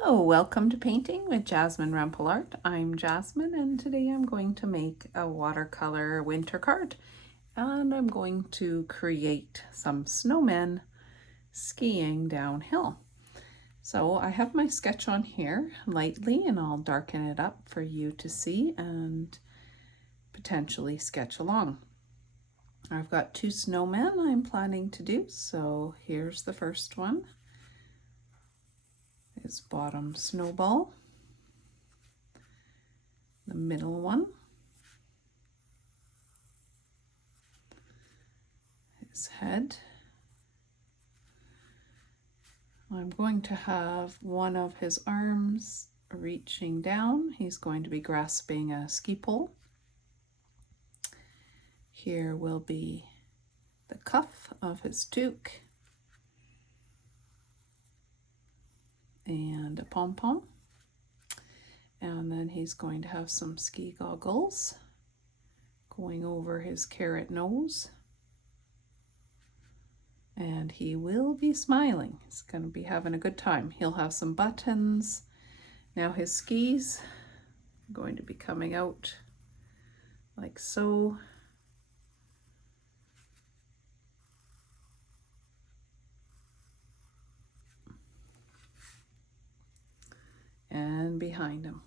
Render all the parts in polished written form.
Hello, welcome to Painting with Jasmine Rempel Art. I'm Jasmine and today I'm going to make a watercolor winter card and I'm going to create some snowmen skiing downhill. So I have my sketch on here lightly and I'll darken it up for you to see and potentially sketch along. I've got two snowmen I'm planning to do, so here's the first one. His bottom snowball, the middle one, his head. I'm going to have one of his arms reaching down. He's going to be grasping a ski pole. Here will be the cuff of his toque and a pom-pom. And then he's going to have some ski goggles going over his carrot nose. And he will be smiling. He's going to be having a good time. He'll have some buttons. Now his skis are going to be coming out like so. And behind him.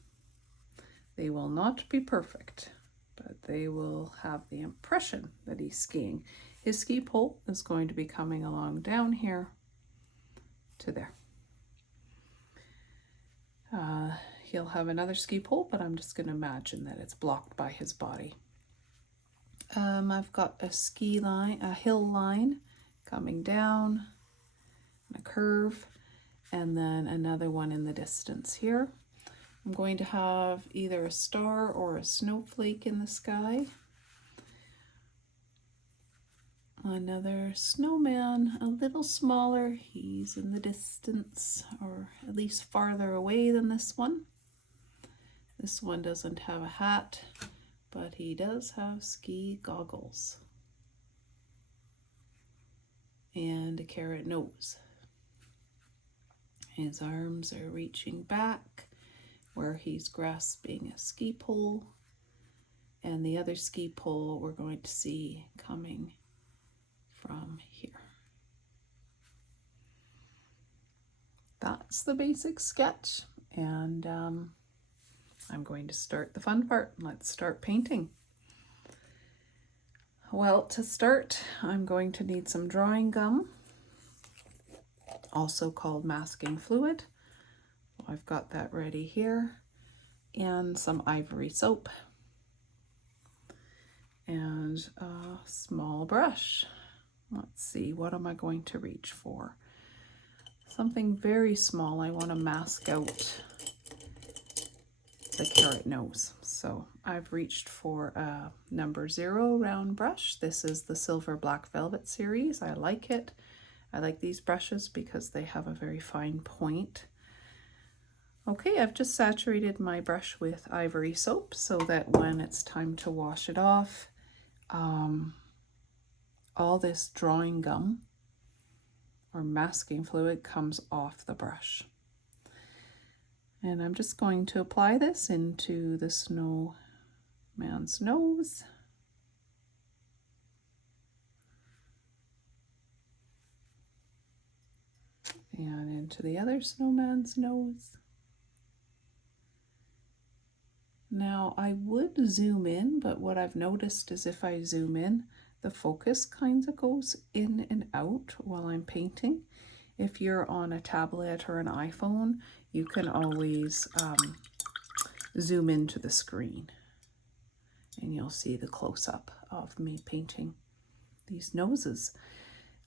They will not be perfect, but they will have the impression that he's skiing. His ski pole is going to be coming along down here to there. He'll have another ski pole, but I'm just going to imagine that it's blocked by his body. I've got a ski line, a hill line coming down, and a curve, and then another one in the distance here. I'm going to have either a star or a snowflake in the sky. Another snowman, a little smaller. He's in the distance, or at least farther away than this one. This one doesn't have a hat, but he does have ski goggles and a carrot nose. His arms are reaching back where he's grasping a ski pole, and the other ski pole we're going to see coming from here. That's the basic sketch, and I'm going to start the fun part. Let's start painting. Well, to start, I'm going to need some drawing gum, also called masking fluid. I've got that ready here, and some Ivory soap, and a small brush. Let's see, what am I going to reach for? Something very small. I want to mask out the carrot nose. So I've reached for a number 0 round brush. This is the Silver Black Velvet series. I like it. I like these brushes because they have a very fine point. Okay, I've just saturated my brush with Ivory soap so that when it's time to wash it off, all this drawing gum or masking fluid comes off the brush. And I'm just going to apply this into the snowman's nose. And into the other snowman's nose. Now I would zoom in, but what I've noticed is if I zoom in, the focus kind of goes in and out while I'm painting. If you're on a tablet or an iPhone, you can always zoom into the screen and you'll see the close-up of me painting these noses.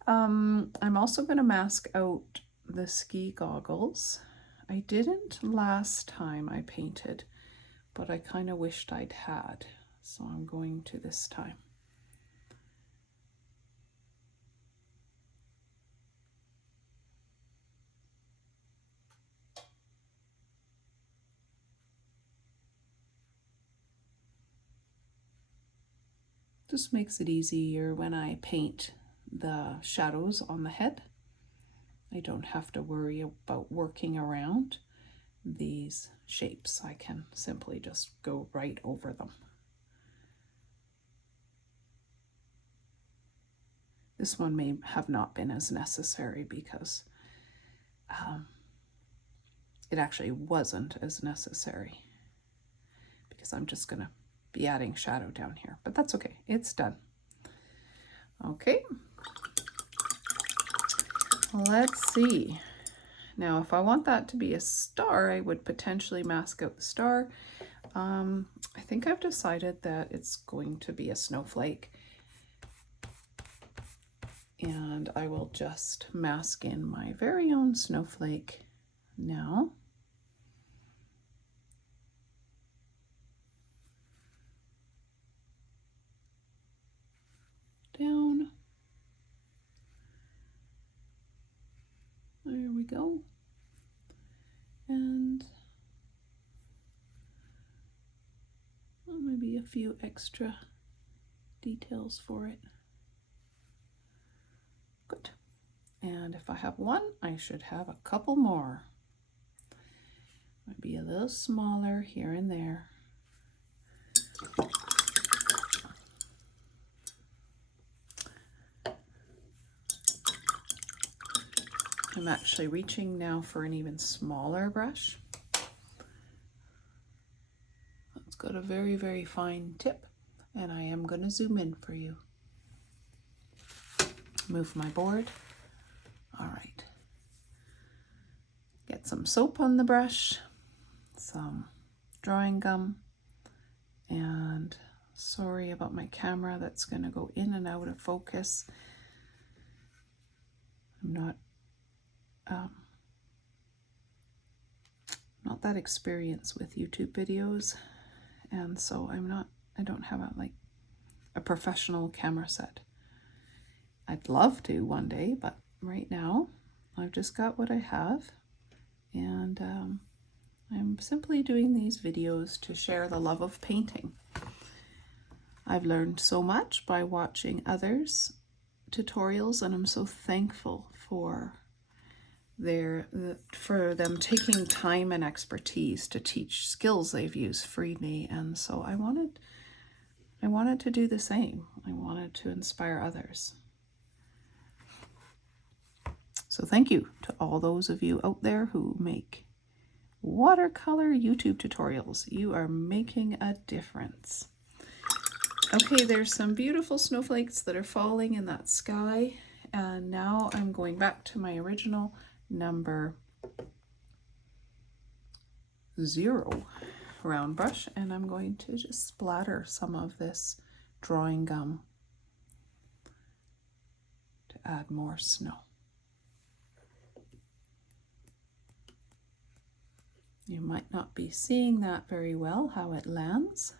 I'm also going to mask out the ski goggles. I didn't last time I painted, but I kind of wished I'd had, so I'm going to this time. Just makes it easier when I paint the shadows on the head. I don't have to worry about working around. these shapes. I can simply just go right over them. This one may have not been as necessary because it actually wasn't as necessary, because I'm just gonna be adding shadow down here, but that's okay, it's done. Okay, let's see. Now, if I want that to be a star, I would potentially mask out the star. I think I've decided that it's going to be a snowflake, and I will just mask in my very own snowflake now. Down. There we go. And maybe a few extra details for it. Good. And if I have one, I should have a couple more. Might be a little smaller here and there. I'm actually reaching now for an even smaller brush. It's got a very, very fine tip, and I am going to zoom in for you. Move my board. All right. Get some soap on the brush, some drawing gum, and sorry about my camera that's going to go in and out of focus. I'm not that experienced with YouTube videos, and so I don't have a professional camera set. I'd love to one day, but right now I've just got what I have, and I'm simply doing these videos to share the love of painting. I've learned so much by watching others' tutorials, and I'm so thankful for them taking time and expertise to teach skills they've used freely, and so I wanted to do the same. I wanted to inspire others. So thank you to all those of you out there who make watercolor YouTube tutorials. You are making a difference. Okay, there's some beautiful snowflakes that are falling in that sky, and now I'm going back to my original number 0 round brush, and I'm going to just splatter some of this drawing gum to add more snow. You might not be seeing that very well, how it lands.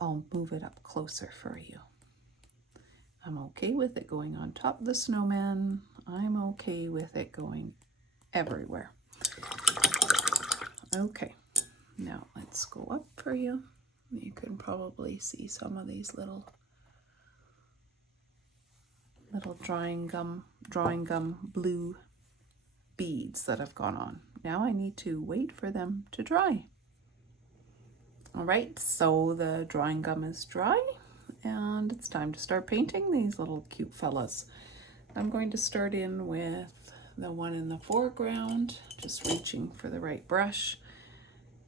I'll move it up closer for you. I'm okay with it going on top of the snowman. I'm okay with it going everywhere. Okay, now let's go up for you. You can probably see some of these little drawing gum blue beads that have gone on. Now I need to wait for them to dry. All right, so the drawing gum is dry, and it's time to start painting these little cute fellas. I'm going to start in with the one in the foreground, just reaching for the right brush.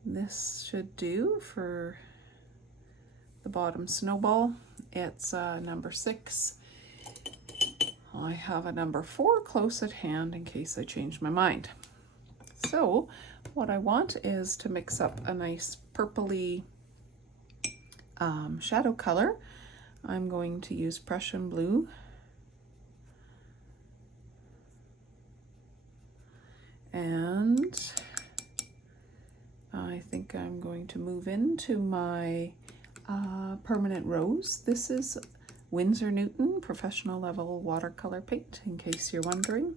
This should do for the bottom snowball. It's number 6. I have a number 4 close at hand in case I change my mind. So what I want is to mix up a nice purpley shadow color. I'm going to use Prussian Blue. And I think I'm going to move into my permanent rose. This is Windsor Newton Professional Level Watercolor Paint, in case you're wondering.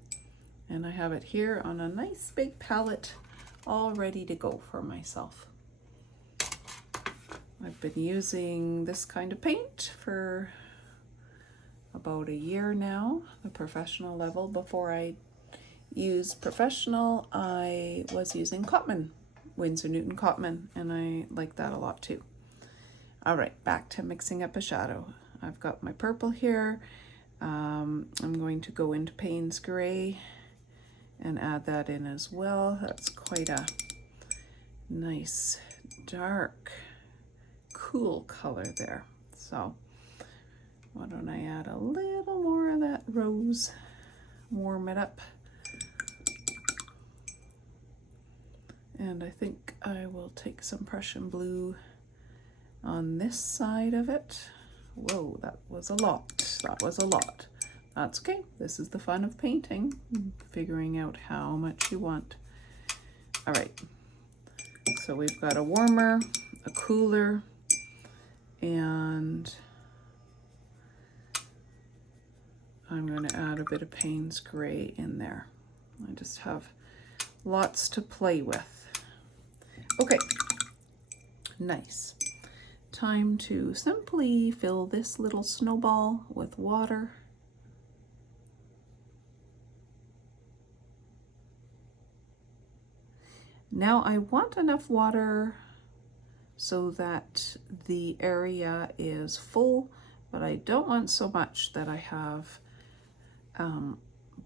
And I have it here on a nice big palette, all ready to go for myself. I've been using this kind of paint for about a year now, the professional level. Before I use professional, I was using Cotman, Windsor Newton Cotman, and I like that a lot too. All right, back to mixing up a shadow. I've got my purple here. I'm going to go into Payne's Gray and add that in as well. That's quite a nice, dark, cool color there. So why don't I add a little more of that rose, warm it up. And I think I will take some Prussian Blue on this side of it. Whoa, that was a lot. That was a lot. That's okay. This is the fun of painting, figuring out how much you want. All right. So we've got a warmer, a cooler, and I'm going to add a bit of Payne's Gray in there. I just have lots to play with. Okay, nice. Time to simply fill this little snowball with water. Now I want enough water so that the area is full, but I don't want so much that I have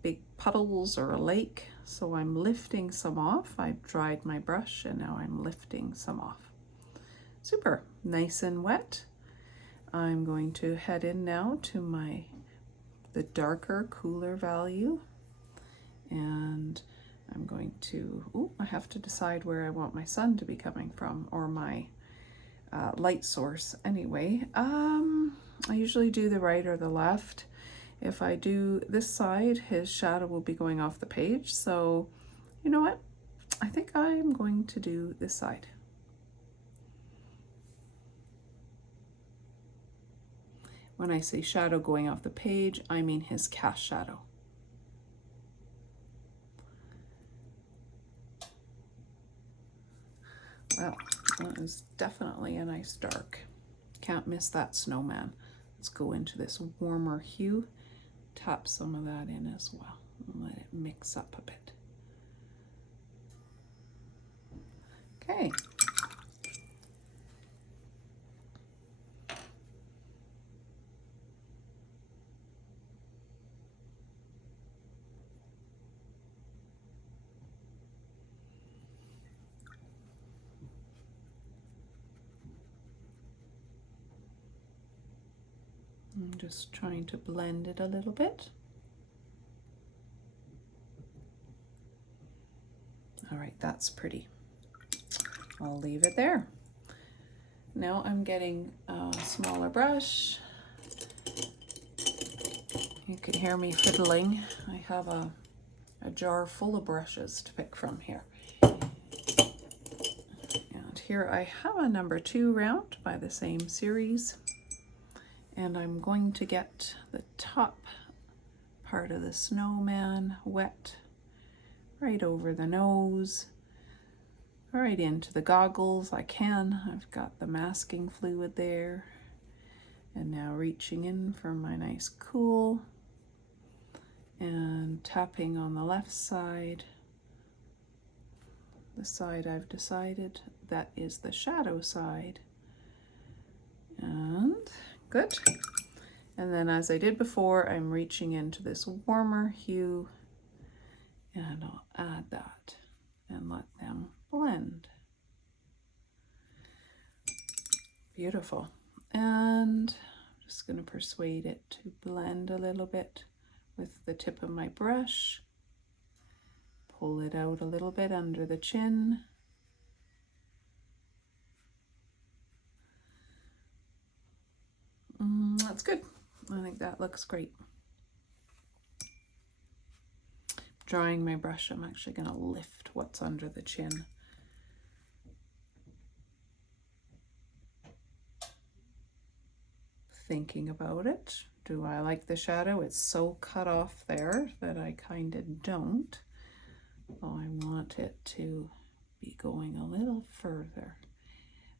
big puddles or a lake. So I'm lifting some off. I've dried my brush and now I'm lifting some off. Super, nice and wet. I'm going to head in now to the darker, cooler value. And I'm going to, I have to decide where I want my sun to be coming from, or my light source anyway. I usually do the right or the left. If I do this side, his shadow will be going off the page. So you know what? I think I'm going to do this side. When I say shadow going off the page, I mean his cast shadow. Well, that is definitely a nice dark. Can't miss that snowman. Let's go into this warmer hue. Tap some of that in as well and let it mix up a bit. Okay. I'm just trying to blend it a little bit. All right, that's pretty. I'll leave it there. Now I'm getting a smaller brush. You can hear me fiddling. I have a jar full of brushes to pick from here. And here I have a number 2 round by the same series. And I'm going to get the top part of the snowman wet right over the nose, right into the goggles. I've got the masking fluid there. And now reaching in for my nice cool and tapping on the left side. The side I've decided that is the shadow side. And good. And then as I did before, I'm reaching into this warmer hue and I'll add that and let them blend. Beautiful. And I'm just going to persuade it to blend a little bit with the tip of my brush. Pull it out a little bit under the chin. That's good. I think that looks great. Drying my brush, I'm actually going to lift what's under the chin. Thinking about it. Do I like the shadow? It's so cut off there that I kind of don't. Oh, I want it to be going a little further.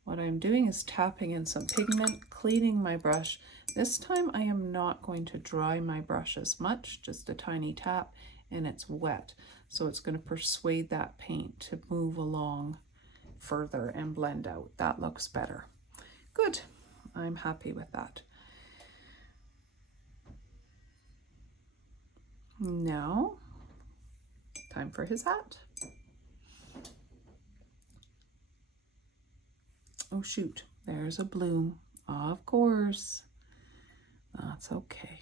What I'm doing is tapping in some pigment, cleaning my brush. This time I am not going to dry my brush as much, just a tiny tap, and it's wet. So it's going to persuade that paint to move along further and blend out. That looks better. Good. I'm happy with that. Now, time for his hat. Oh shoot, there's a bloom. Of course. That's okay.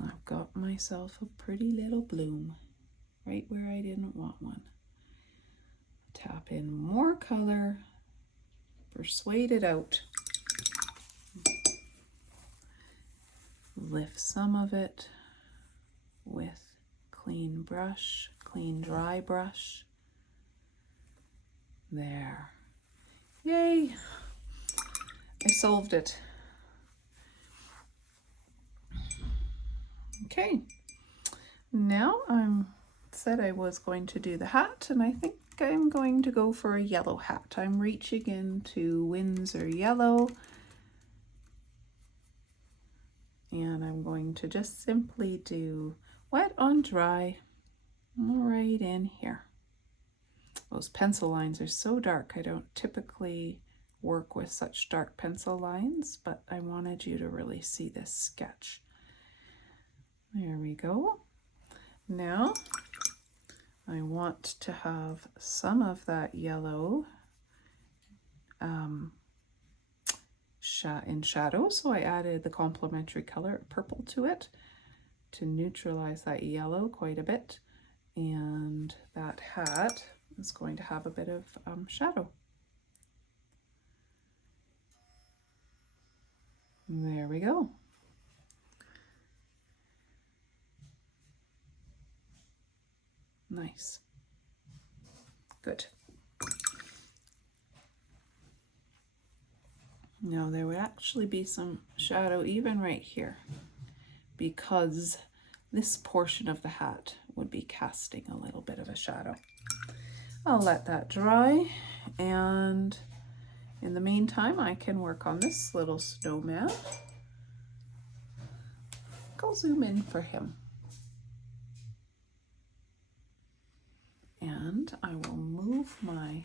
I've got myself a pretty little bloom right where I didn't want one. Tap in more color, persuade it out. Lift some of it with clean brush, clean dry brush. There. Yay! I solved it. Okay, now I'm said I was going to do the hat, and I think I'm going to go for a yellow hat. I'm reaching into Windsor Yellow, and I'm going to just simply do wet on dry right in here. Those pencil lines are so dark. I don't typically work with such dark pencil lines, but I wanted you to really see this sketch. There we go. Now I want to have some of that yellow in shadow, so I added the complementary color purple to it to neutralize that yellow quite a bit, and that hat is going to have a bit of shadow. There we go. Nice. Good. Now there would actually be some shadow even right here, because this portion of the hat would be casting a little bit of a shadow. I'll let that dry, and in the meantime I can work on this little snowman. I'll zoom in for him. And I will move my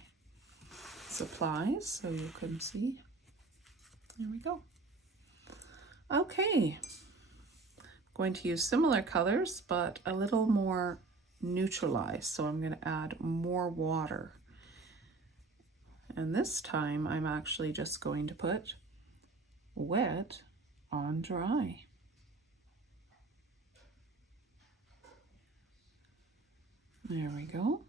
supplies so you can see. There we go. Okay, I'm going to use similar colors, but a little more neutralized. So I'm going to add more water. And this time I'm actually just going to put wet on dry. There we go.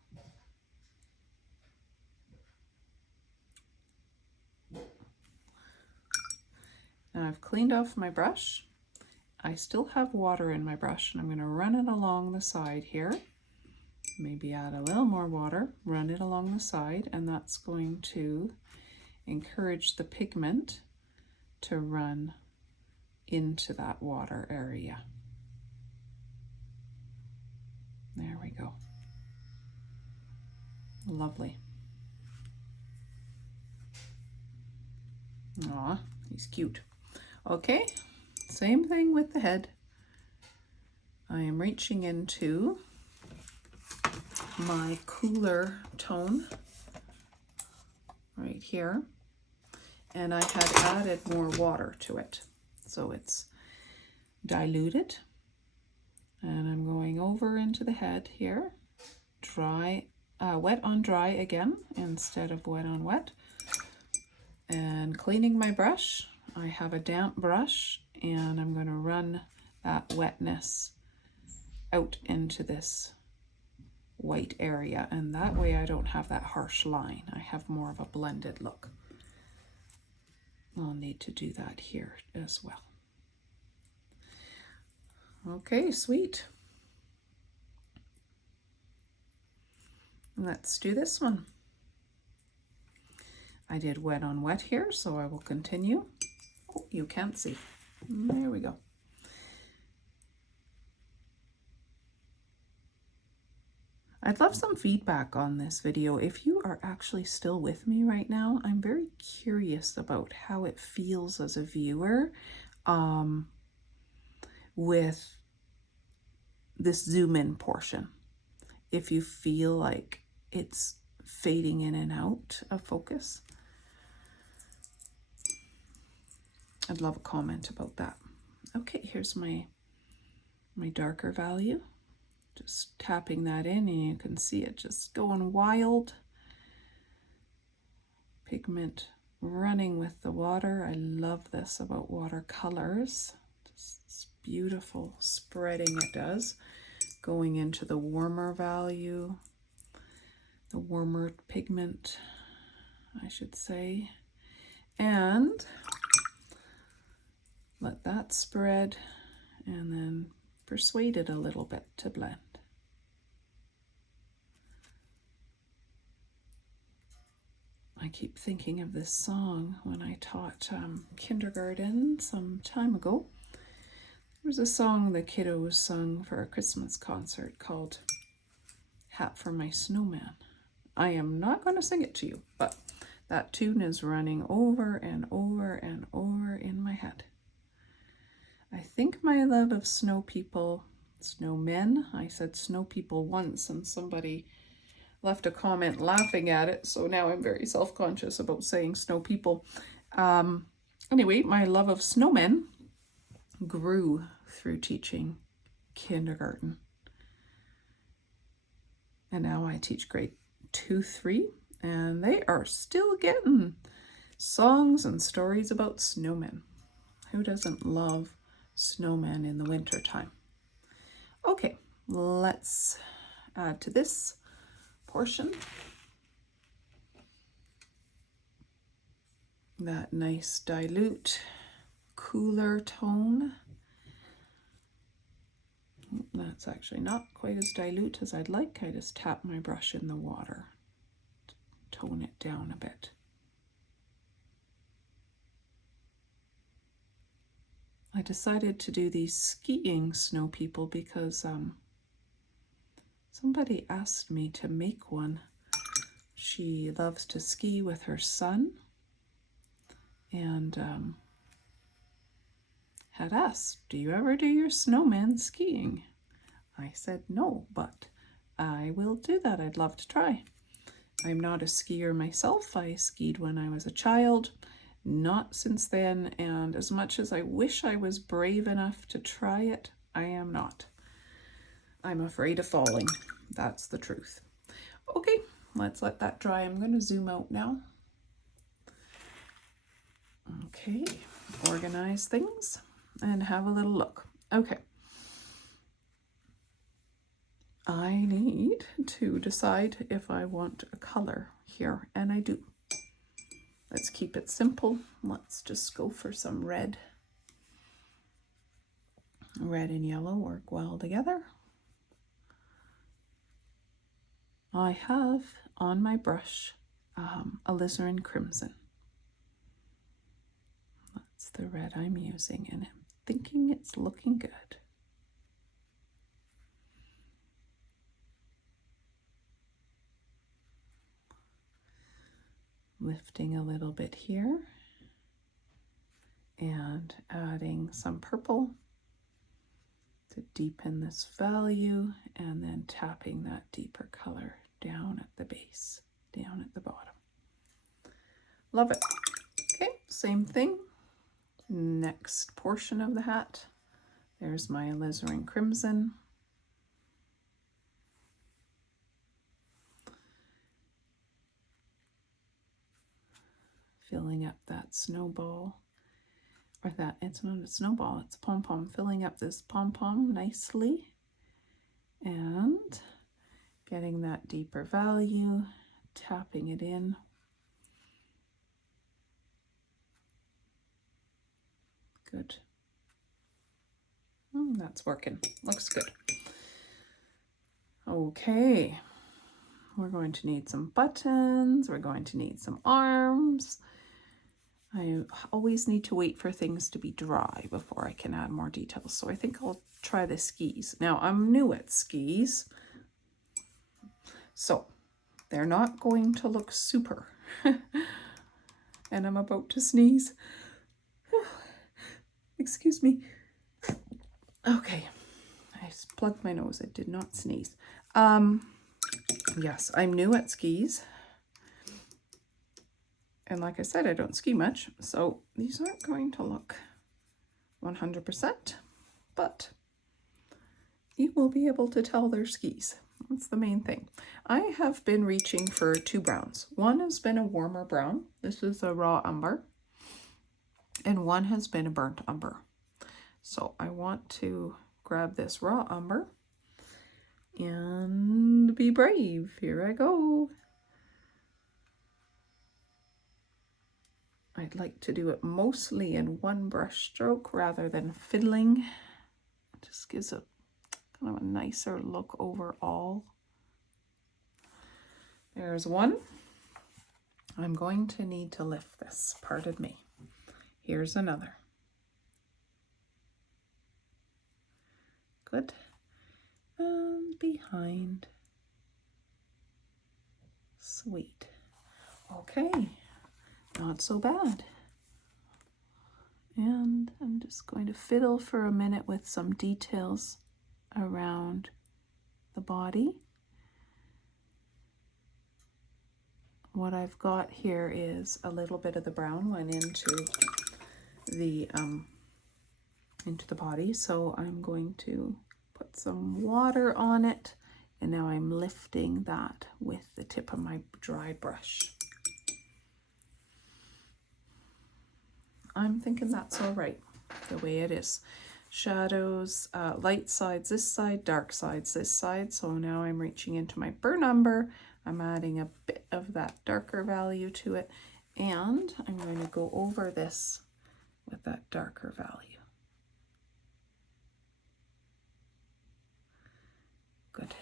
Now I've cleaned off my brush. I still have water in my brush, and I'm going to run it along the side here. Maybe add a little more water, run it along the side, and that's going to encourage the pigment to run into that water area. There we go. Lovely. Aw, he's cute. Okay, same thing with the head. I am reaching into my cooler tone right here, and I had added more water to it, so it's diluted, and I'm going over into the head here, dry, wet on dry again instead of wet on wet, and cleaning my brush. I have a damp brush, and I'm going to run that wetness out into this white area, and that way I don't have that harsh line. I have more of a blended look. I'll need to do that here as well. Okay, sweet. Let's do this one. I did wet on wet here, so I will continue. Oh, you can't see. There we go. I'd love some feedback on this video. If you are actually still with me right now, I'm very curious about how it feels as a viewer with this zoom in portion. if you feel like it's fading in and out of focus. I'd love a comment about that. Okay, here's my darker value. Just tapping that in, and you can see it just going wild. Pigment running with the water. I love this about watercolors. It's beautiful spreading it does. Going into the warmer value, the warmer pigment, I should say. And let that spread, and then persuade it a little bit to blend. I keep thinking of this song when I taught kindergarten some time ago. There was a song the kiddos sung for a Christmas concert called Hat for My Snowman. I am not going to sing it to you, but that tune is running over and over and over in my head. I think my love of snow people, snowmen, I said snow people once and somebody left a comment laughing at it, so now I'm very self-conscious about saying snow people. Anyway, my love of snowmen grew through teaching kindergarten. And now I teach grade 2, 3, and they are still getting songs and stories about snowmen. Who doesn't love snowmen in the winter time? Okay, let's add to this portion that nice dilute cooler tone. That's actually not quite as dilute as I'd like. I just tap my brush in the water to tone it down a bit. I decided to do these skiing snow people because somebody asked me to make one. She loves to ski with her son and had asked, do you ever do your snowman skiing? I said no, but I will do that. I'd love to try. I'm not a skier myself. I skied when I was a child, not since then, and as much as I wish I was brave enough to try it, I am not. I'm afraid of falling. That's the truth. Okay, let's let that dry. I'm going to zoom out now. Okay, organize things and have a little look. Okay. I need to decide if I want a color here, and I do. Let's keep it simple. Let's just go for some red. Red and yellow work well together. I have on my brush Alizarin Crimson. That's the red I'm using, and I'm thinking it's looking good. Lifting a little bit here and adding some purple to deepen this value, and then tapping that deeper color down at the base, down at the bottom. Love it. Okay, same thing. Next portion of the hat. There's my Alizarin Crimson. Filling up that snowball, or that, it's not a snowball, it's pom-pom. Filling up this pom-pom nicely and getting that deeper value, tapping it in. Good. That's working. Looks good. Okay. We're going to need some buttons. We're going to need some arms. I always need to wait for things to be dry before I can add more details. So I think I'll try the skis. Now I'm new at skis, so they're not going to look super. And I'm about to sneeze. Excuse me. Okay, I plugged my nose. I did not sneeze. Yes, I'm new at skis. And like I said, I don't ski much, so these aren't going to look 100%, but you will be able to tell they're skis. That's the main thing. I have been reaching for two browns. One has been a warmer brown. This is a raw umber. And one has been a burnt umber. So I want to grab this raw umber and be brave. Here I go. I'd like to do it mostly in one brush stroke rather than fiddling. It just gives a kind of a nicer look overall. There's one. I'm going to need to lift this, pardon me. Here's another. Good. And behind. Sweet. Okay, not so bad. And I'm just going to fiddle for a minute with some details around the body. What I've got here is a little bit of the brown went into the body, so I'm going to put some water on it, and now I'm lifting that with the tip of my dry brush. I'm thinking that's all right the way it is. Shadows, light sides this side, dark sides this side. So now I'm reaching into my burnt umber. I'm adding a bit of that darker value to it, and I'm going to go over this with that darker value. Good.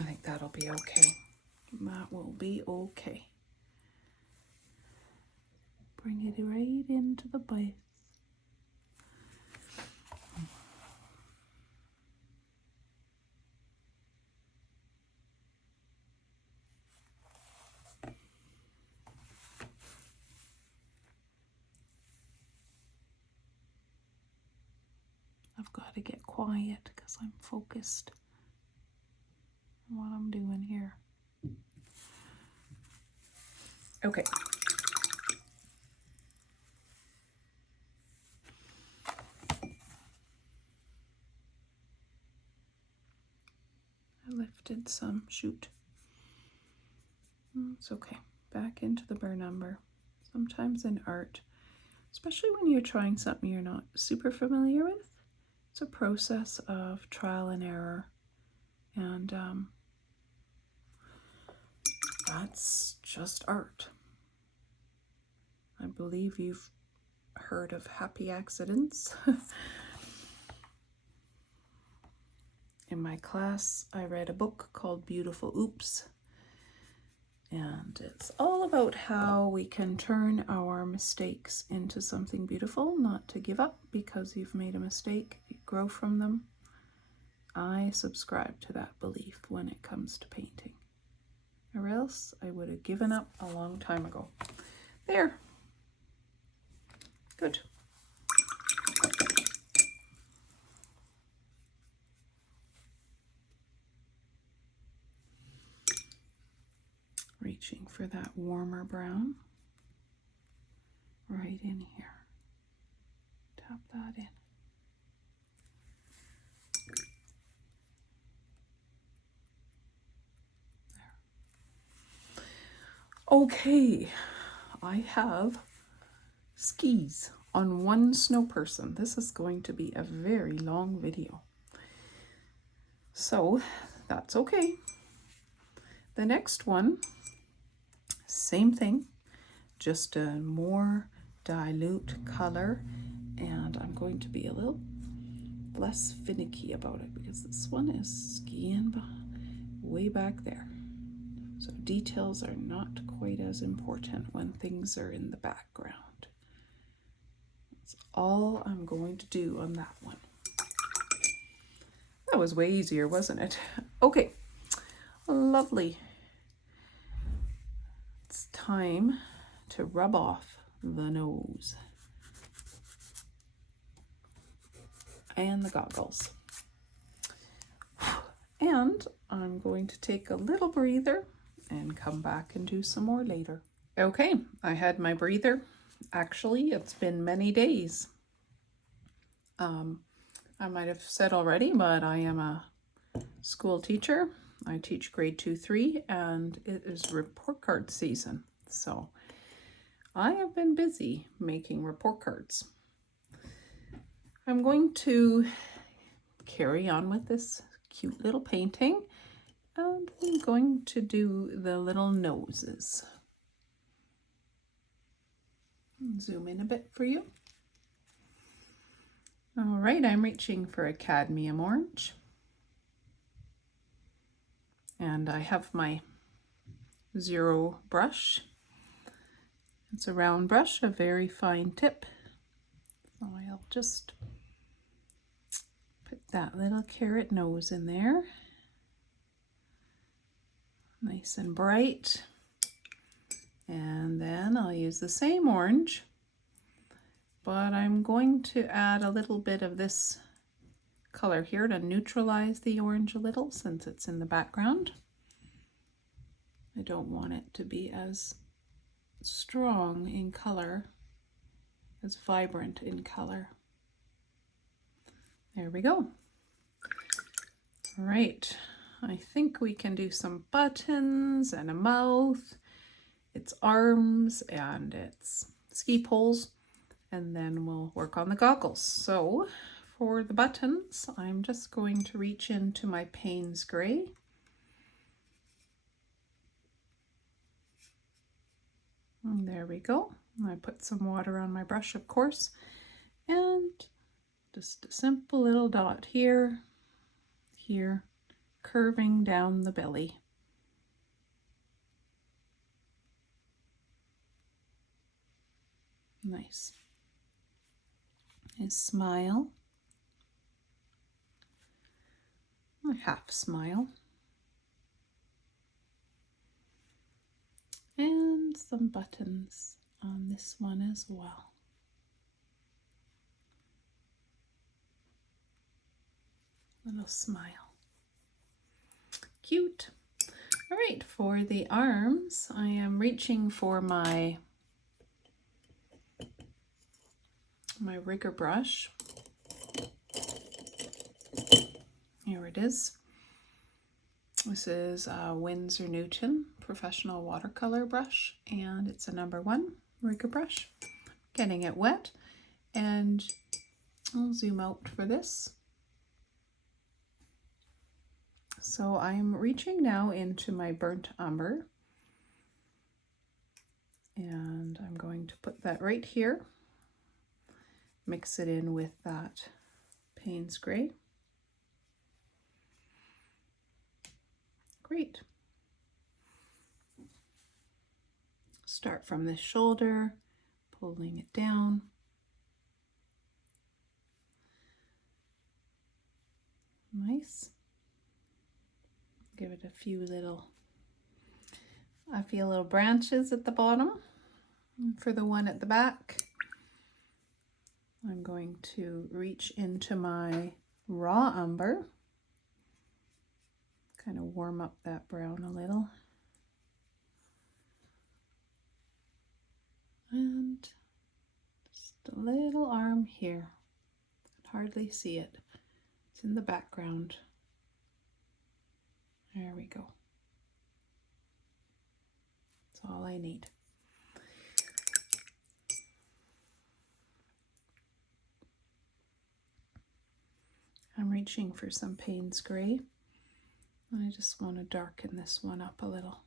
I think that'll be okay. That will be okay. Bring it right into the base. I've got to get quiet because I'm focused on what I'm doing here. Okay. I lifted some, shoot. It's okay. Back into the burnt umber. Sometimes in art, especially when you're trying something you're not super familiar with, it's a process of trial and error. And that's just art. I believe you've heard of happy accidents. In my class, I read a book called Beautiful Oops. And it's all about how we can turn our mistakes into something beautiful, not to give up because you've made a mistake, you grow from them. I subscribe to that belief when it comes to painting, or else I would have given up a long time ago. There. Good. Reaching for that warmer brown right in here. Tap that in. There. Okay, I have skis on one snow person. This is going to be a very long video. So that's okay. The next one, same thing, just a more dilute color, and I'm going to be a little less finicky about it because this one is skiing way back there. So details are not quite as important when things are in the background. That's all I'm going to do on that one. That was way easier, wasn't it? Okay, lovely. It's time to rub off the nose and the goggles. And I'm going to take a little breather and come back and do some more later. Okay, I had my breather. Actually, it's been many days. I might have said already, but I am a school teacher. I teach grade 2-3, and it is report card season. So I have been busy making report cards. I'm going to carry on with this cute little painting, and I'm going to do the little noses. Zoom in a bit for you. All right, I'm reaching for a cadmium orange. And I have my 0 brush. It's a round brush, a very fine tip. So I'll just put that little carrot nose in there. Nice and bright. And then I'll use the same orange, but I'm going to add a little bit of this color here to neutralize the orange a little since it's in the background. I don't want it to be as strong in color, as vibrant in color. There we go. All right, I think we can do some buttons and a mouth, its arms and its ski poles, and then we'll work on the goggles. So for the buttons, I'm just going to reach into my Payne's gray. And there we go. I put some water on my brush, of course, and just a simple little dot here, here, curving down the belly. Nice. His smile. A half smile. And some buttons on this one as well. Little smile. Cute. All right, for the arms, I am reaching for my rigger brush. Here it is. This is a Windsor Newton professional watercolor brush, and it's a #1 rigger brush. Getting it wet, and I'll zoom out for this. So I'm reaching now into my burnt umber, and I'm going to put that right here. Mix it in with that Payne's gray. Great. Start from the shoulder, pulling it down. Nice. Give it a few little branches at the bottom. And for the one at the back, I'm going to reach into my raw umber, kind of warm up that brown a little. And just a little arm here. I can hardly see it. It's in the background. There we go. That's all I need. I'm reaching for some Payne's gray. I just want to darken this one up a little.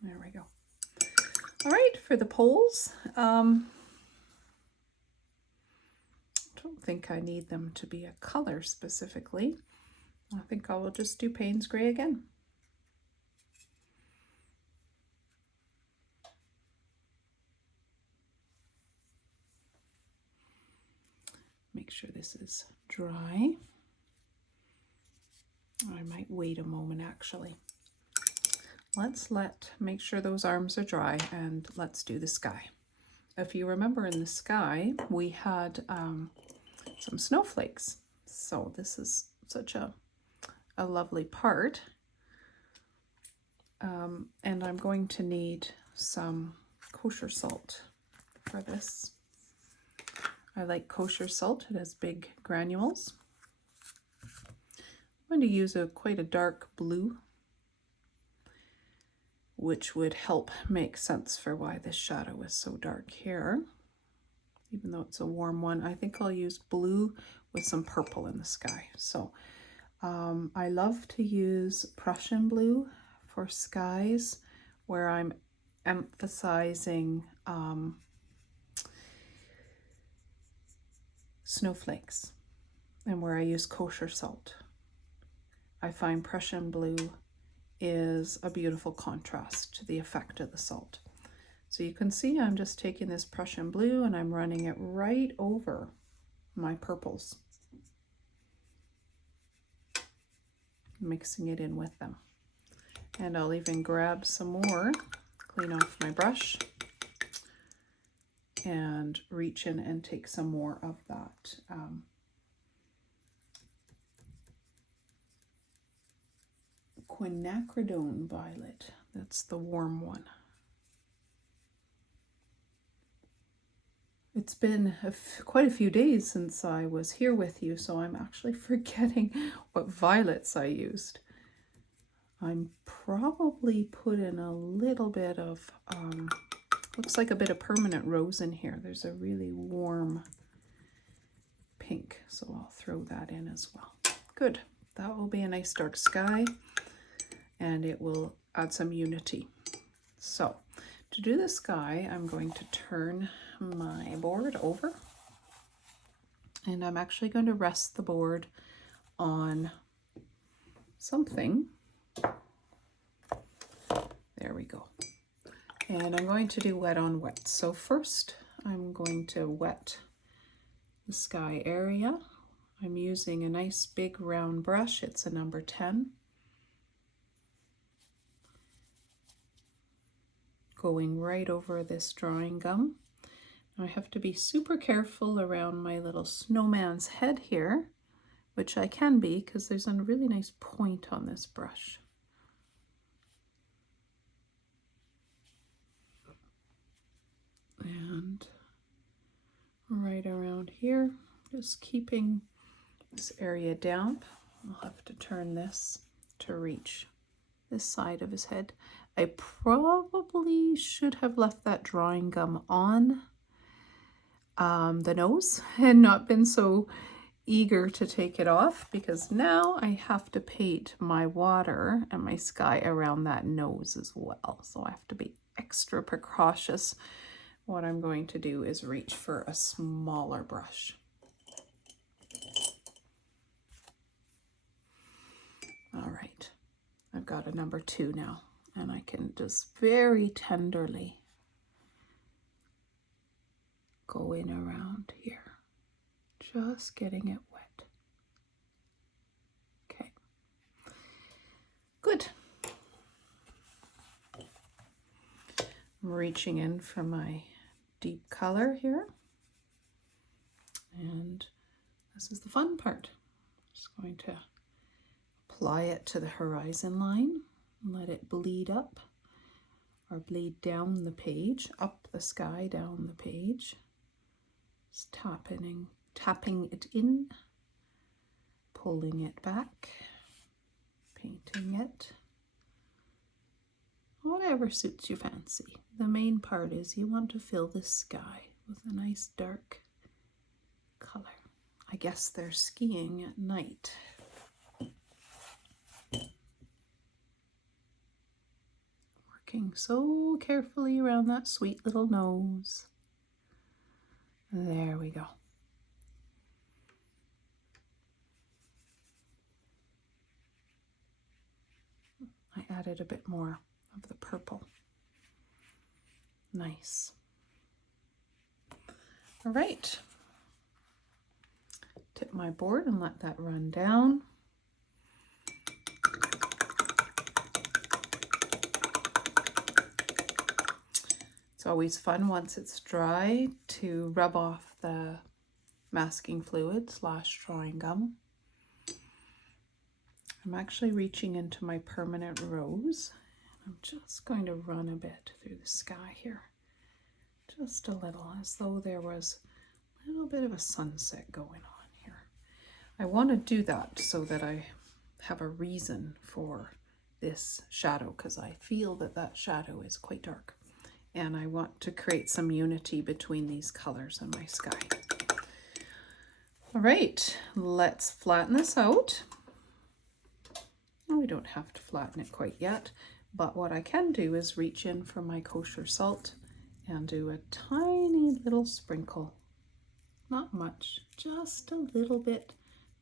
There we go. All right, for the poles, I don't think I need them to be a color specifically. I think I will just do Payne's gray again. Make sure this is dry. I might wait a moment actually. let's make sure those arms are dry, and let's do the sky. If you remember, in the sky we had some snowflakes, so this is such a lovely part. And I'm going to need some kosher salt for this. I like kosher salt, it has big granules. I'm going to use quite a dark blue, which would help make sense for why this shadow is so dark here. Even though it's a warm one, I think I'll use blue with some purple in the sky. So I love to use Prussian Blue for skies where I'm emphasizing snowflakes, and where I use kosher salt. I find Prussian Blue is a beautiful contrast to the effect of the salt. So you can see I'm just taking this Prussian Blue and I'm running it right over my purples, mixing it in with them. And I'll even grab some more, clean off my brush, and reach in and take some more of that Quinacridone Violet. That's the warm one. It's been quite a few days since I was here with you, so I'm actually forgetting what violets I used. I'm probably put in a little bit of, looks like a bit of permanent rose in here. There's a really warm pink, so I'll throw that in as well. Good, that will be a nice dark sky, and it will add some unity. So to do the sky, I'm going to turn my board over, and I'm actually going to rest the board on something. There we go. And I'm going to do wet on wet. So first I'm going to wet the sky area. I'm using a nice big round brush. It's a number 10. Going right over this drawing gum. Now I have to be super careful around my little snowman's head here, which I can be because there's a really nice point on this brush. And right around here, just keeping this area damp. I'll have to turn this to reach this side of his head. I probably should have left that drawing gum on the nose and not been so eager to take it off, because now I have to paint my water and my sky around that nose as well. So I have to be extra precautious. What I'm going to do is reach for a smaller brush. All right, I've got a number 2 now, and I can just very tenderly go in around here, just getting it wet. Okay, good. I'm reaching in for my deep color here, and this is the fun part. Just going to apply it to the horizon line and let it bleed up or bleed down the page, up the sky, down the page. Just tapping it in, pulling it back, painting it. Whatever suits your fancy. The main part is you want to fill the sky with a nice dark color. I guess they're skiing at night. Working so carefully around that sweet little nose. There we go. I added a bit more of the purple. Nice. All right. Tip my board and let that run down. It's always fun once it's dry to rub off the masking fluid / drawing gum. I'm actually reaching into my permanent rose. I'm just going to run a bit through the sky here. Just a little, as though there was a little bit of a sunset going on here. I want to do that so that I have a reason for this shadow, because I feel that that shadow is quite dark. And I want to create some unity between these colors in my sky. All right, let's flatten this out. We don't have to flatten it quite yet, but what I can do is reach in for my kosher salt and do a tiny little sprinkle. Not much, just a little bit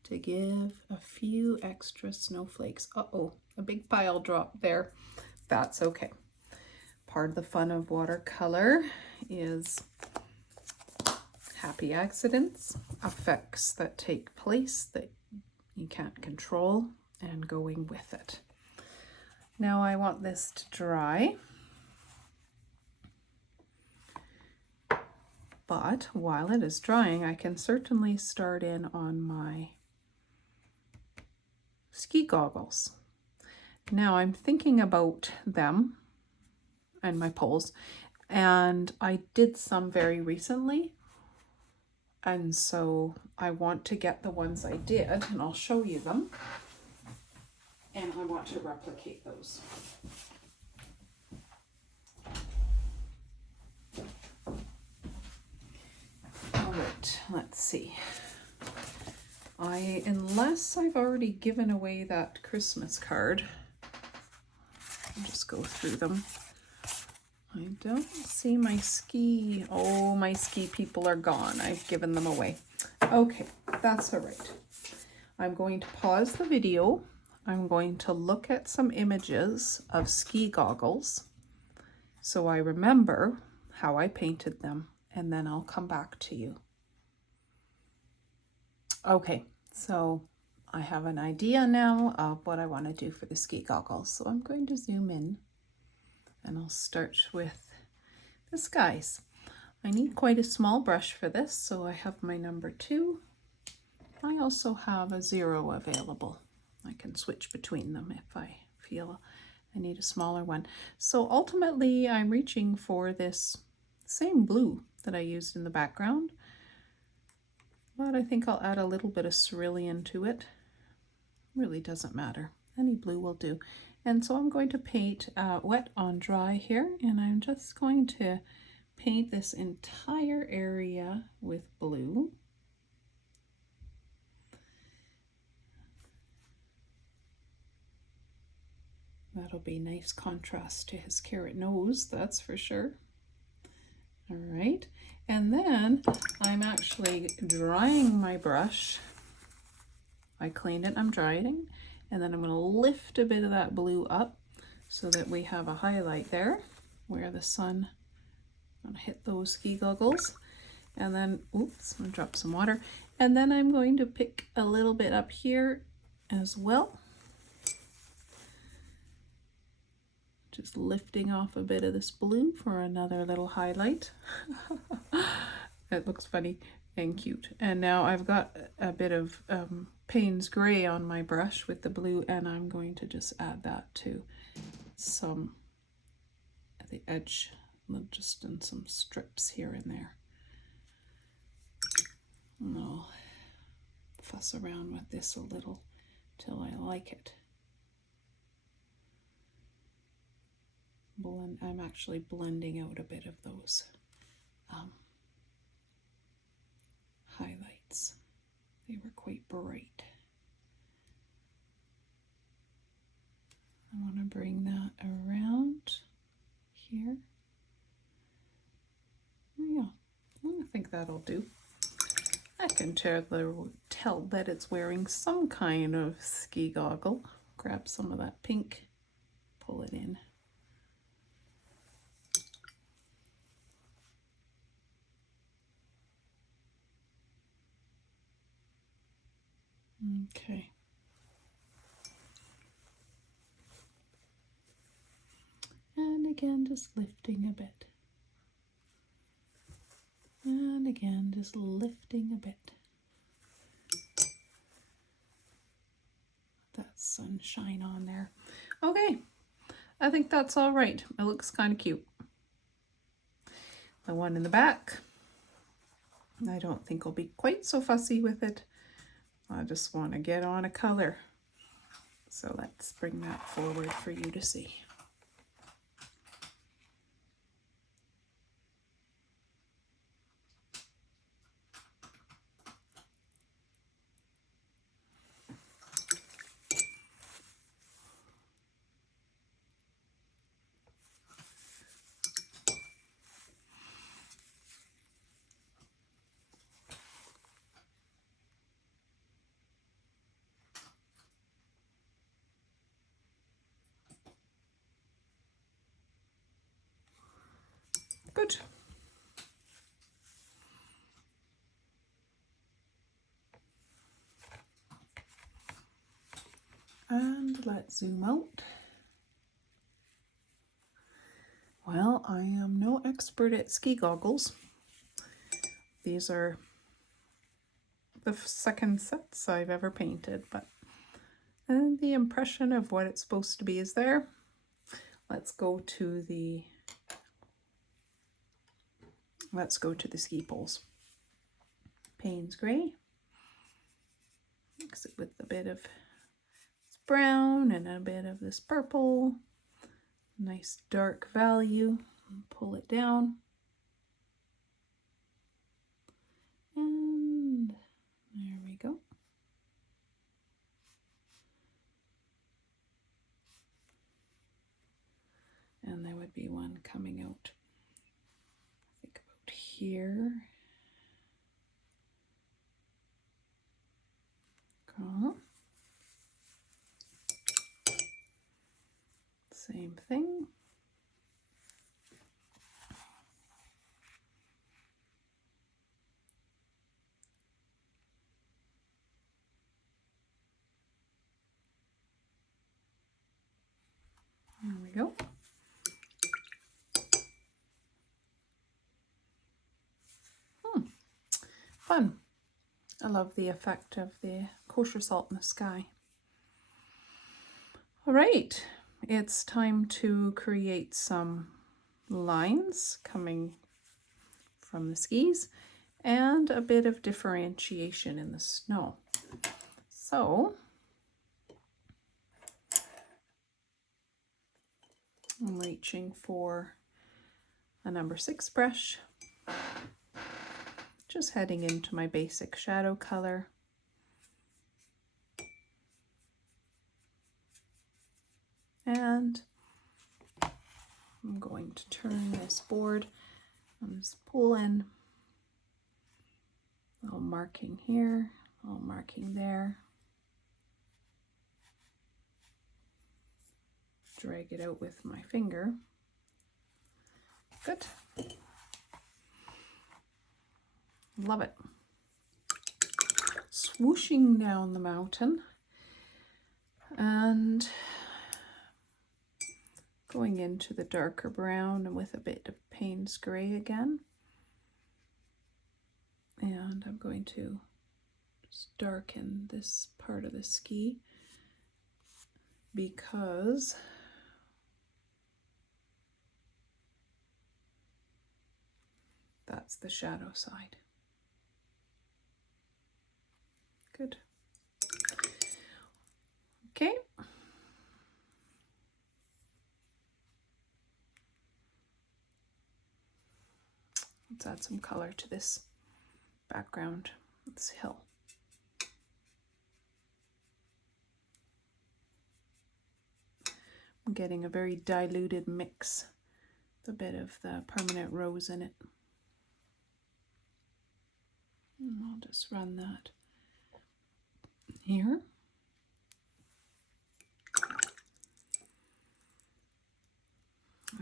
to give a few extra snowflakes. Uh-oh, a big pile dropped there. That's okay. Part of the fun of watercolor is happy accidents, effects that take place that you can't control, and going with it. Now I want this to dry, but while it is drying, I can certainly start in on my ski goggles. Now I'm thinking about them and my poles, and I did some very recently, and so I want to get the ones I did, and I'll show you them. And I want to replicate those. All right, let's see. Unless I've already given away that Christmas card, I'll just go through them. I don't see my ski. Oh, my ski people are gone. I've given them away. Okay, that's all right. I'm going to pause the video. I'm going to look at some images of ski goggles so I remember how I painted them, and then I'll come back to you. Okay, so I have an idea now of what I want to do for the ski goggles. So I'm going to zoom in, and I'll start with the skies. I need quite a small brush for this, so I have my number 2. I also have a 0 available. I can switch between them if I feel I need a smaller one. So ultimately I'm reaching for this same blue that I used in the background, but I think I'll add a little bit of cerulean to it. Really doesn't matter. Any blue will do. And so I'm going to paint wet on dry here, and I'm just going to paint this entire area with blue. That'll be nice contrast to his carrot nose, that's for sure. All right, and then I'm actually drying my brush. I cleaned it, I'm drying, and then I'm going to lift a bit of that blue up so that we have a highlight there where the sun going to hit those ski goggles. And then, oops, I'm going to drop some water. And then I'm going to pick a little bit up here as well. Just lifting off a bit of this blue for another little highlight. It looks funny and cute. And now I've got a bit of Payne's gray on my brush with the blue, and I'm going to just add that to some at the edge, just in some strips here and there. And I'll fuss around with this a little till I like it. I'm actually blending out a bit of those highlights. They were quite bright. I want to bring that around here. Yeah, I think that'll do. I can tell that it's wearing some kind of ski goggle. Grab some of that pink, pull it in. Okay. And again, just lifting a bit. again, just lifting a bit. That sunshine on there. Okay, I think that's all right. It looks kind of cute. The one in the back, I don't think I'll be quite so fussy with it. I just want to get on a color. So let's bring that forward for you to see. Good. And let's zoom out. Well, I am no expert at ski goggles. These are the second sets I've ever painted, but the impression of what it's supposed to be is there. Let's go to the ski poles. Payne's gray. Mix it with a bit of brown and a bit of this purple. Nice dark value. Pull it down. And there we go. And there would be one coming out, I think about here. Same thing. There we go. Fun. I love the effect of the kosher salt in the sky. All right, it's time to create some lines coming from the skis and a bit of differentiation in the snow. So I'm reaching for a number 6 brush, just heading into my basic shadow color. And I'm going to turn this board. I'm just pulling, a little marking here, a little marking there. Drag it out with my finger. Good. Love it. Swooshing down the mountain and going into the darker brown and with a bit of Payne's gray again. And I'm going to just darken this part of the ski because that's the shadow side. Good. Okay. Let's add some color to this background, this hill. I'm getting a very diluted mix, with a bit of the permanent rose in it. And I'll just run that here.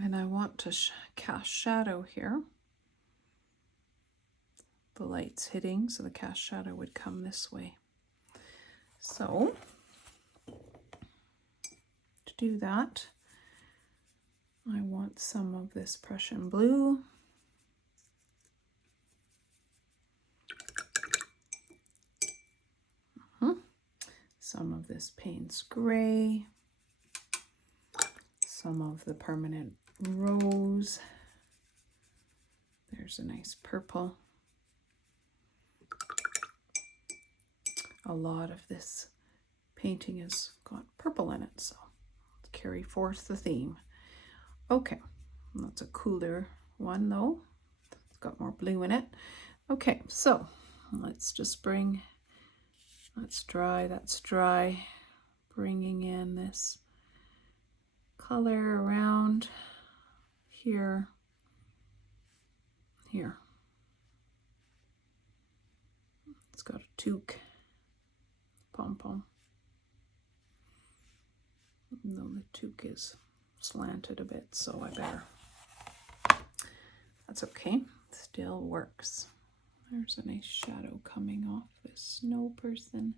And I want to cast shadow here. The light's hitting, so the cast shadow would come this way. So to do that, I want some of this Prussian blue. some of this Payne's gray, some of the permanent rose. There's a nice purple. A lot of this painting has got purple in it, so let's carry forth the theme. Okay, that's a cooler one though. It's got more blue in it. Okay, so let's just bring, that's dry, bringing in this color around here, here. It's got a toque pom-pom. Even though the toque is slanted a bit, so I better. That's okay, still works. There's a nice shadow coming off this snow person.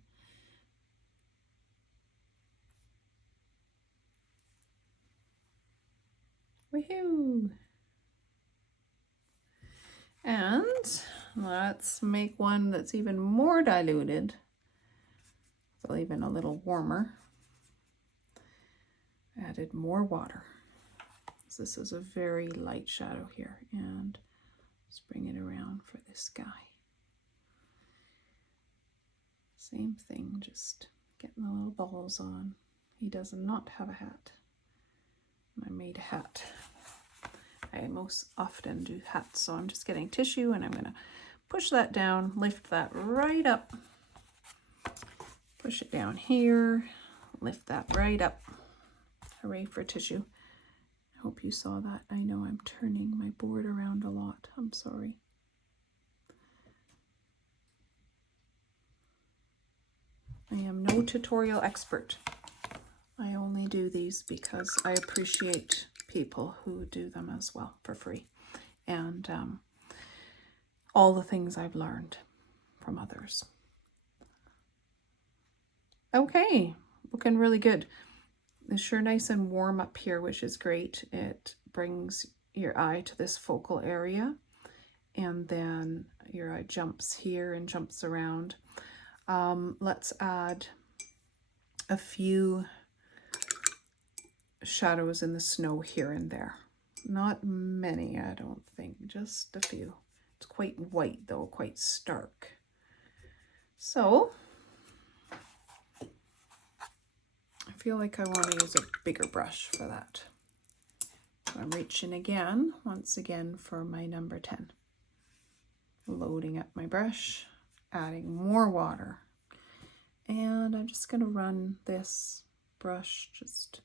Woohoo! And let's make one that's even more diluted, so even a little warmer. Added more water. So this is a very light shadow here, and let's bring it around for this guy. Same thing, just getting the little balls on. He does not have a hat. I made a hat. I most often do hats, so I'm just getting tissue and I'm gonna push that down, lift that right up, push it down here, lift that right up. Hooray for tissue. I hope you saw that. I know I'm turning my board around a lot. I'm sorry. I am no tutorial expert. I only do these because I appreciate people who do them as well for free. And all the things I've learned from others. Okay, looking really good. It's sure nice and warm up here, which is great. It brings your eye to this focal area, and then your eye jumps here and jumps around. Let's add a few shadows in the snow here and there. Not many, I don't think, just a few. It's quite white though, quite stark. So I feel like I want to use a bigger brush for that. So I'm reaching again, once again, for my number 10. Loading up my brush, adding more water. And I'm just going to run this brush just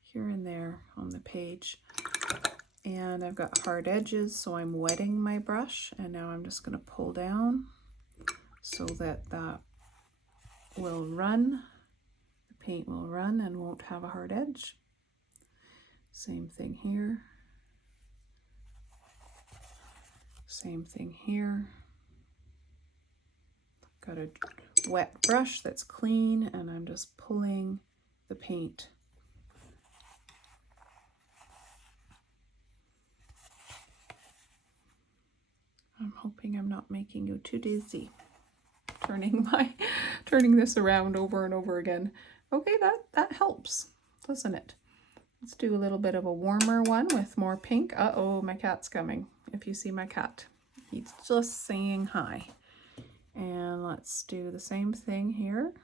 here and there on the page. And I've got hard edges, so I'm wetting my brush. And now I'm just going to pull down so that that will run. Paint will run and won't have a hard edge. Same thing here. Same thing here. Got a wet brush that's clean, and I'm just pulling the paint. I'm hoping I'm not making you too dizzy. Turning this around over and over again. Okay, that helps, doesn't it? Let's do a little bit of a warmer one with more pink. Uh-oh, my cat's coming. If you see my cat, he's just saying hi. And let's do the same thing here.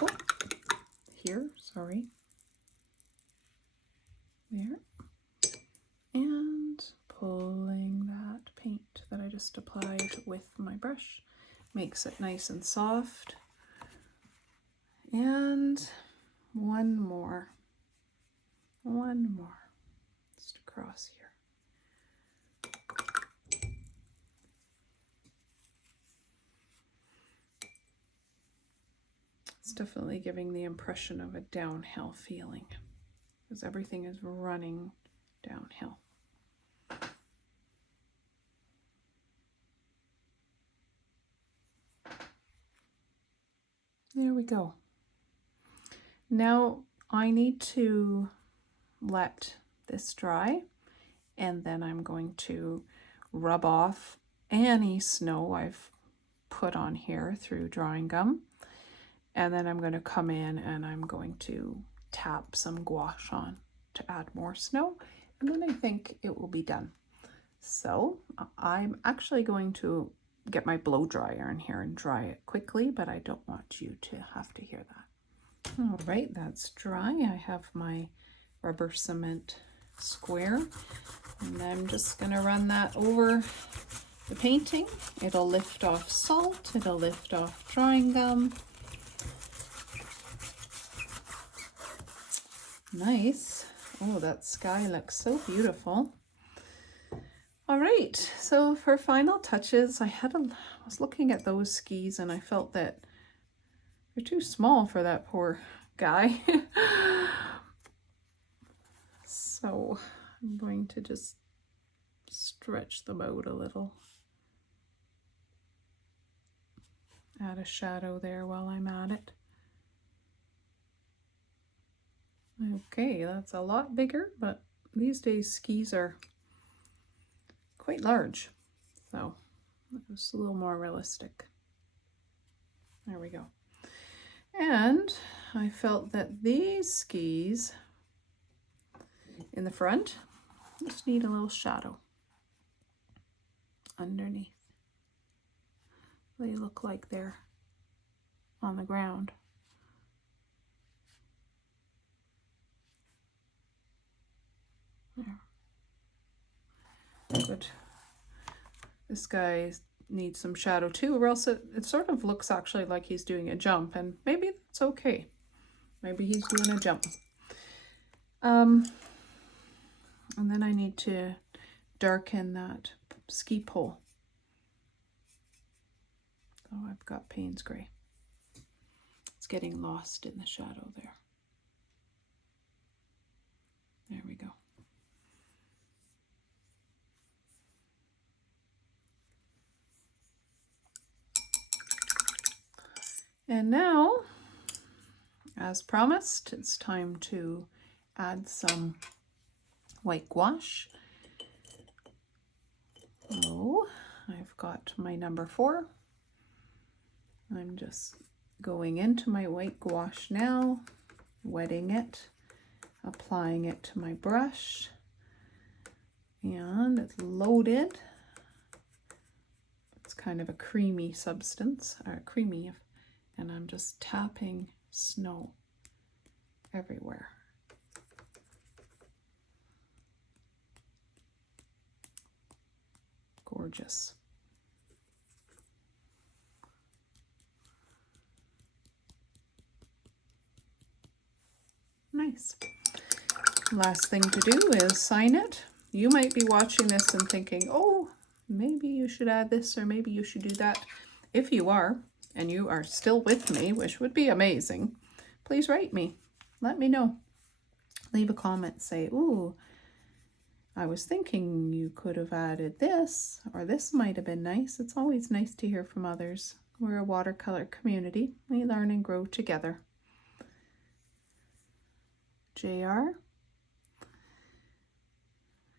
Oh, here, sorry. There. And pulling that paint that I just applied with my brush. Makes it nice and soft. And one more, just across here. It's definitely giving the impression of a downhill feeling, because everything is running downhill. There we go. Now I need to let this dry, and then I'm going to rub off any snow I've put on here through drawing gum. And then I'm going to come in and I'm going to tap some gouache on to add more snow. And then I think it will be done. So I'm actually going to get my blow dryer in here and dry it quickly, but I don't want you to have to hear that. All right, that's dry. I have my rubber cement square, and I'm just going to run that over the painting. It'll lift off salt, it'll lift off drawing gum. Nice. Oh, that sky looks so beautiful. All right, so for final touches, I was looking at those skis and I felt that they're too small for that poor guy. So I'm going to just stretch them out a little. Add a shadow there while I'm at it. Okay, that's a lot bigger, but these days skis are quite large, so it's a little more realistic. There we go. And I felt that these skis in the front just need a little shadow underneath. They look like they're on the ground. There. Good. This guy needs some shadow too, or else it sort of looks actually like he's doing a jump, and maybe that's okay. Maybe he's doing a jump. And then I need to darken that ski pole. So I've got Payne's gray. It's getting lost in the shadow there. There we go. And now, as promised, it's time to add some white gouache. So I've got my number 4. I'm just going into my white gouache now, wetting it, applying it to my brush, and it's loaded. It's kind of a creamy substance, or creamy, and I'm just tapping snow everywhere. Gorgeous. Nice. Last thing to do is sign it. You might be watching this and thinking, oh, maybe you should add this or maybe you should do that. If you are, and you are still with me, which would be amazing, please write me. Let me know. Leave a comment. Say, ooh, I was thinking you could have added this, or this might have been nice. It's always nice to hear from others. We're a watercolor community. We learn and grow together. JR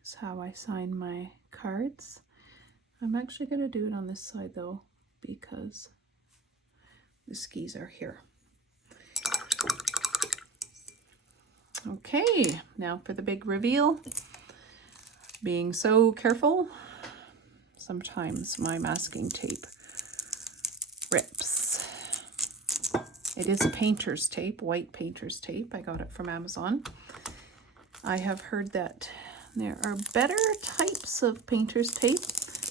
is how I sign my cards. I'm actually going to do it on this side though, because the skis are here. Okay, now for the big reveal. Being so careful, sometimes my masking tape rips. It is a painter's tape, white painter's tape. I got it from Amazon. I have heard that there are better types of painter's tape,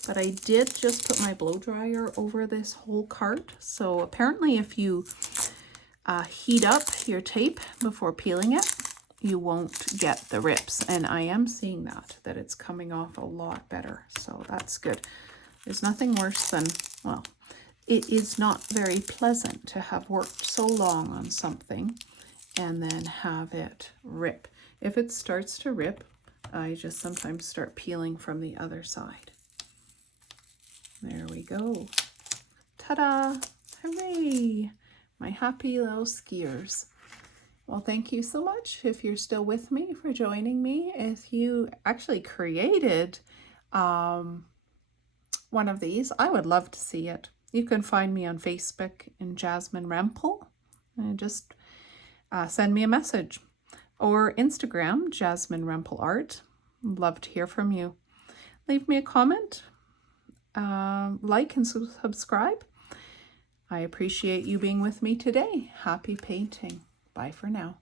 but I did just put my blow dryer over this whole card. So apparently if you heat up your tape before peeling it, you won't get the rips. And I am seeing that it's coming off a lot better. So that's good. There's nothing worse than, well, it is not very pleasant to have worked so long on something and then have it rip. If it starts to rip, I just sometimes start peeling from the other side. There we go. Ta-da! Hooray! My happy little skiers. Well, thank you so much if you're still with me, for joining me. If you actually created one of these, I would love to see it. You can find me on Facebook in Jasmine Rempel. And just send me a message. Or Instagram, Jasmine Rempel Art. Love to hear from you. Leave me a comment, like and subscribe. I appreciate you being with me today. Happy painting. Bye for now.